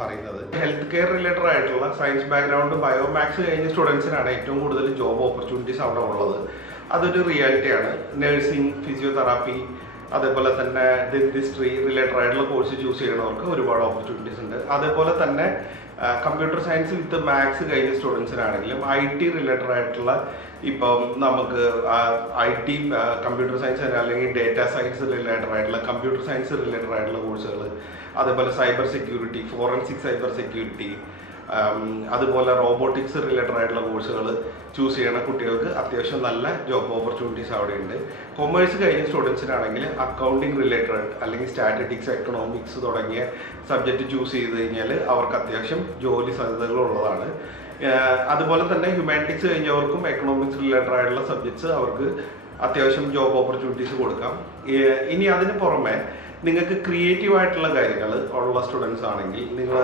പറയുന്നത്. Health care related ആയിട്ടുള്ള science background Biomax കഴിഞ്ഞ സ്റ്റുഡൻസിനാണ് ഏറ്റവും കൂടുതൽ ജോബ് ഓപ്പർച്യൂണിറ്റീസ് അവിടെ ഉള്ളത്. അതൊരു റിയാലിറ്റിയാണ്. നഴ്സിംഗ്, ഫിസിയോതെറാപ്പി, അതേപോലെ തന്നെ ഡെന്റിസ്ട്രി റിലേറ്റഡ് ആയിട്ടുള്ള കോഴ്സ് ചൂസ് ചെയ്യുന്നവർക്ക് ഒരുപാട് ഓപ്പർച്യൂണിറ്റീസ് ഉണ്ട്. അതേപോലെ തന്നെ കമ്പ്യൂട്ടർ സയൻസ് വിത്ത് മാത്സ് കഴിഞ്ഞ സ്റ്റുഡൻസിനാണെങ്കിലും IT റിലേറ്റഡ് ആയിട്ടുള്ള ഇപ്പം നമുക്ക് IT കമ്പ്യൂട്ടർ സയൻസ് അല്ലെങ്കിൽ ഡേറ്റാ സയൻസ് റിലേറ്റഡ് ആയിട്ടുള്ള കമ്പ്യൂട്ടർ സയൻസ് റിലേറ്റഡ് ആയിട്ടുള്ള കോഴ്സുകൾ, അതേപോലെ cyber security, forensic cyber security, അതുപോലെ റോബോട്ടിക്സ് റിലേറ്റഡ് ആയിട്ടുള്ള കോഴ്സുകൾ ചൂസ് ചെയ്യുന്ന കുട്ടികൾക്ക് അത്യാവശ്യം നല്ല ജോബ് ഓപ്പർച്യൂണിറ്റീസ് അവിടെയുണ്ട്. കൊമേഴ്സ് കഴിഞ്ഞ സ്റ്റുഡൻസിനാണെങ്കിൽ അക്കൗണ്ടിങ് റിലേറ്റഡ് അല്ലെങ്കിൽ സ്റ്റാറ്റിസ്റ്റിക്സ്, എക്കണോമിക്സ് തുടങ്ങിയ സബ്ജക്റ്റ് ചൂസ് ചെയ്ത് കഴിഞ്ഞാൽ അവർക്ക് അത്യാവശ്യം ജോലി സാധ്യതകളുള്ളതാണ്. അതുപോലെ തന്നെ ഹ്യൂമാനിറ്റീസ് കഴിഞ്ഞവർക്കും എക്കണോമിക്സ് റിലേറ്റഡ് ആയിട്ടുള്ള സബ്ജക്ട്സ് അവർക്ക് അത്യാവശ്യം ജോബ് ഓപ്പർച്യൂണിറ്റീസ് കൊടുക്കാം. ഇനി അതിന് പുറമെ നിങ്ങൾക്ക് ക്രിയേറ്റീവ് ആയിട്ടുള്ള കാര്യങ്ങൾ ഉള്ള സ്റ്റുഡൻസ് ആണെങ്കിൽ നിങ്ങൾ